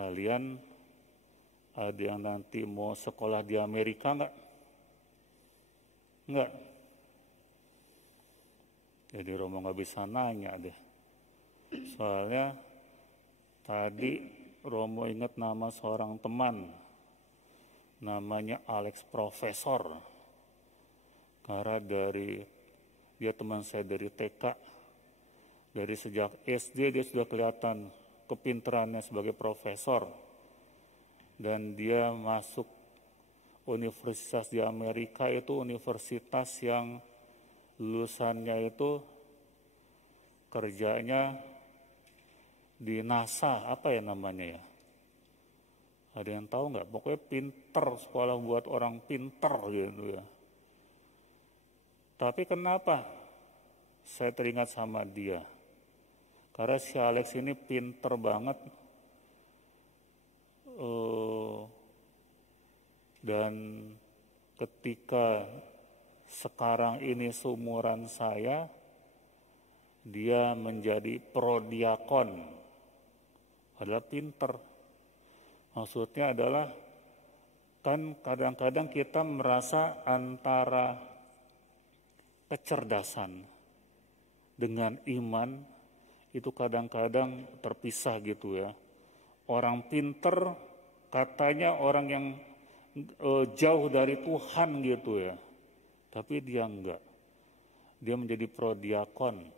kalian ada yang nanti mau sekolah di Amerika nggak? Nggak. Jadi Romo nggak bisa nanya deh. Soalnya tadi Romo ingat nama seorang teman, namanya Alex Profesor. Karena dia teman saya dari TK, dari sejak SD dia sudah kelihatan kepintarannya sebagai profesor. Dan dia masuk universitas di Amerika itu universitas yang lulusannya itu kerjanya di NASA, apa ya namanya ya? Ada yang tahu nggak? Pokoknya pinter, sekolah buat orang pinter gitu ya. Tapi kenapa saya teringat sama dia? Karena si Alex ini pinter banget. Dan ketika sekarang ini seumuran saya, dia menjadi prodiakon. Adalah pinter. Maksudnya adalah, kan kadang-kadang kita merasa antara kecerdasan dengan iman itu kadang-kadang terpisah gitu ya. Orang pinter katanya orang yang jauh dari Tuhan gitu ya. Tapi dia enggak. Dia menjadi prodiakon.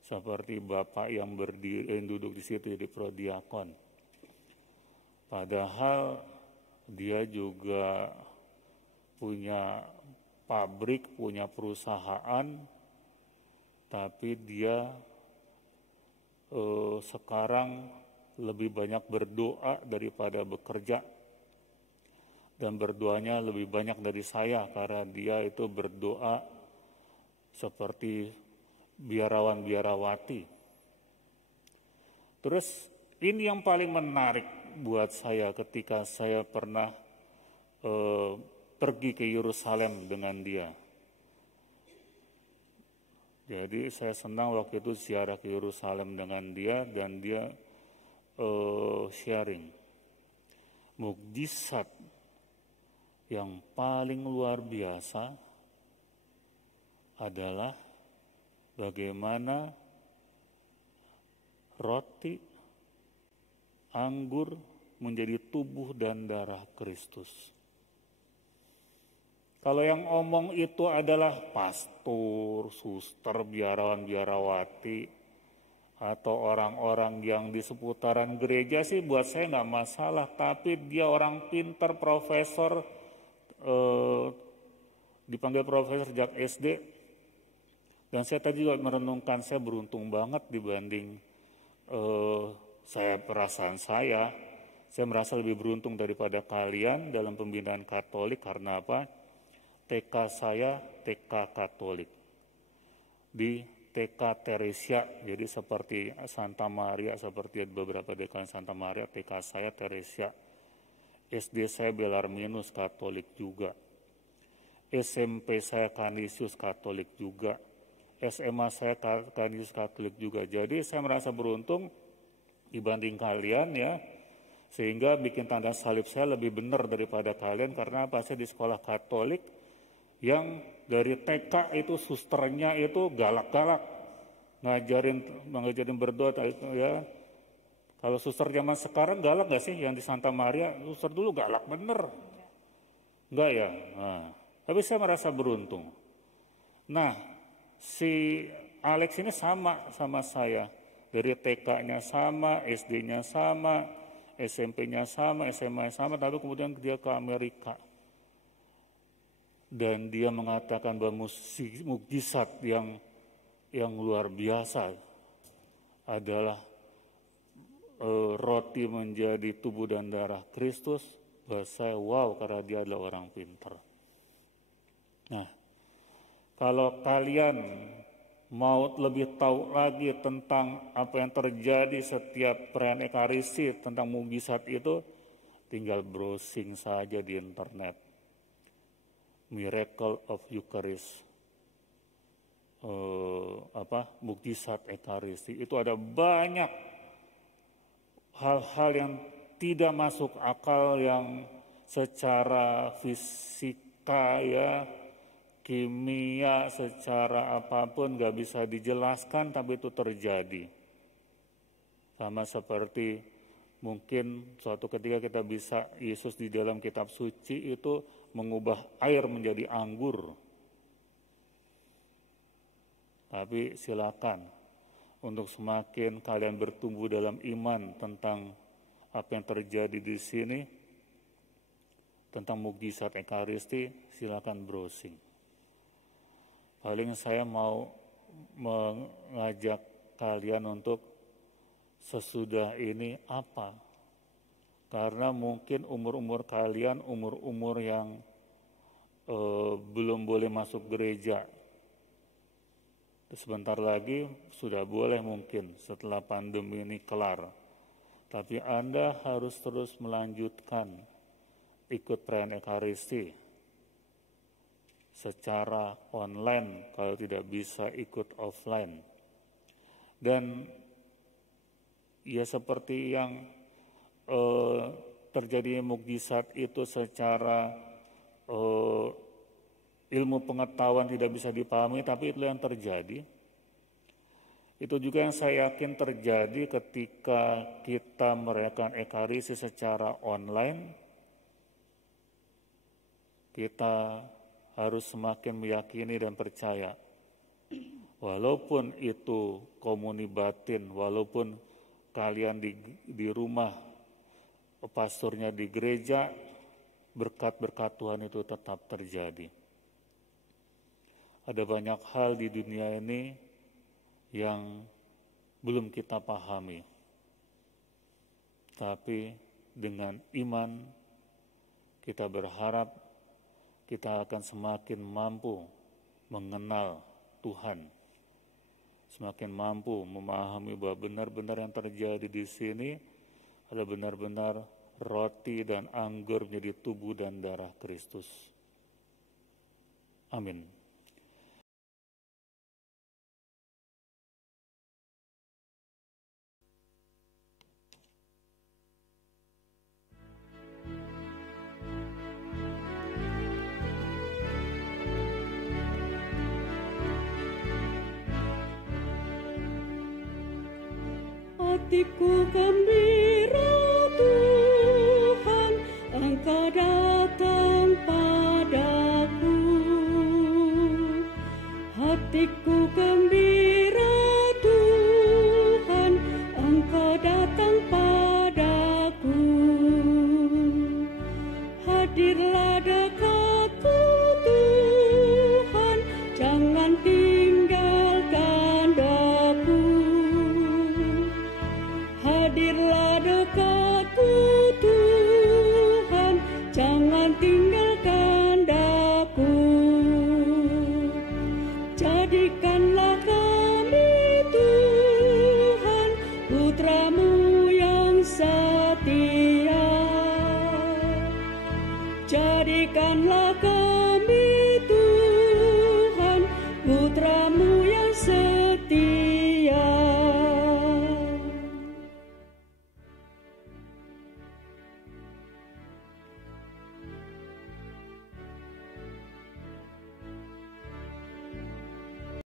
Seperti Bapak yang duduk di situ jadi prodiakon. Padahal dia juga punya pabrik, punya perusahaan, tapi dia sekarang lebih banyak berdoa daripada bekerja. Dan berdoanya lebih banyak dari saya karena dia itu berdoa seperti biarawan-biarawati. Terus ini yang paling menarik buat saya ketika saya pernah pergi ke Yerusalem dengan dia. Jadi saya senang waktu itu ziarah ke Yerusalem dengan dia dan dia sharing. Mukjizat yang paling luar biasa adalah bagaimana roti, anggur menjadi tubuh dan darah Kristus. Kalau yang omong itu adalah pastor, suster, biarawan-biarawati, atau orang-orang yang di seputaran gereja sih buat saya nggak masalah. Tapi dia orang pinter, profesor, dipanggil profesor sejak SD. Dan saya tadi juga merenungkan, saya beruntung banget dibanding perasaan saya merasa lebih beruntung daripada kalian dalam pembinaan Katolik. Karena apa? TK saya TK Katolik di TK Teresia, jadi seperti Santa Maria, seperti beberapa dekan Santa Maria, TK saya Teresia. SD saya Belarminus Katolik juga, SMP saya Canisius Katolik juga, SMA saya Canisius Katolik juga. Jadi saya merasa beruntung dibanding kalian ya, sehingga bikin tanda salib saya lebih benar daripada kalian. Karena apa? Saya di sekolah Katolik yang dari TK itu susternya itu galak-galak, ngajarin berdoa ya. Kalau suster zaman sekarang galak gak sih? Yang di Santa Maria, suster dulu galak bener. Enggak ya? Nah, tapi saya merasa beruntung. Nah, si Alex ini sama saya. Dari TK-nya sama, SD-nya sama, SMP-nya sama, SMA-nya sama, tapi kemudian dia ke Amerika. Dan dia mengatakan bahwa mukjizat yang luar biasa adalah roti menjadi tubuh dan darah Kristus. Saya wow, karena dia adalah orang pintar. Nah, kalau kalian mau lebih tahu lagi tentang apa yang terjadi setiap perayaan Ekaristi, tentang mukjizat itu, tinggal browsing saja di internet. Miracle of Eucharist, mukjizat Ekaristi. Itu ada banyak hal-hal yang tidak masuk akal, yang secara fisika ya, kimia, secara apapun gak bisa dijelaskan, tapi itu terjadi. Sama seperti mungkin suatu ketika kita bisa, Yesus di dalam kitab suci itu mengubah air menjadi anggur. Tapi silakan untuk semakin kalian bertumbuh dalam iman tentang apa yang terjadi di sini, tentang mukjizat Ekaristi, silakan browsing. Paling saya mau mengajak kalian untuk sesudah ini apa? Karena mungkin umur-umur kalian, umur-umur yang belum boleh masuk gereja. Sebentar lagi sudah boleh mungkin setelah pandemi ini kelar. Tapi Anda harus terus melanjutkan ikut perayaan Ekaristi secara online kalau tidak bisa ikut offline. Dan ya seperti yang terjadi mukjizat itu secara ilmu pengetahuan tidak bisa dipahami, tapi itu yang terjadi. Itu juga yang saya yakin terjadi ketika kita merayakan Ekaristi secara online. Kita harus semakin meyakini dan percaya. Walaupun itu komuni batin, walaupun kalian di rumah, pastornya di gereja, berkat-berkat Tuhan itu tetap terjadi. Ada banyak hal di dunia ini yang belum kita pahami. Tapi dengan iman kita berharap kita akan semakin mampu mengenal Tuhan. Semakin mampu memahami bahwa benar-benar yang terjadi di sini adalah benar-benar roti dan anggur menjadi tubuh dan darah Kristus. Amin. Hatiku gembira Tuhan, Engkau datang padaku. Hatiku gembira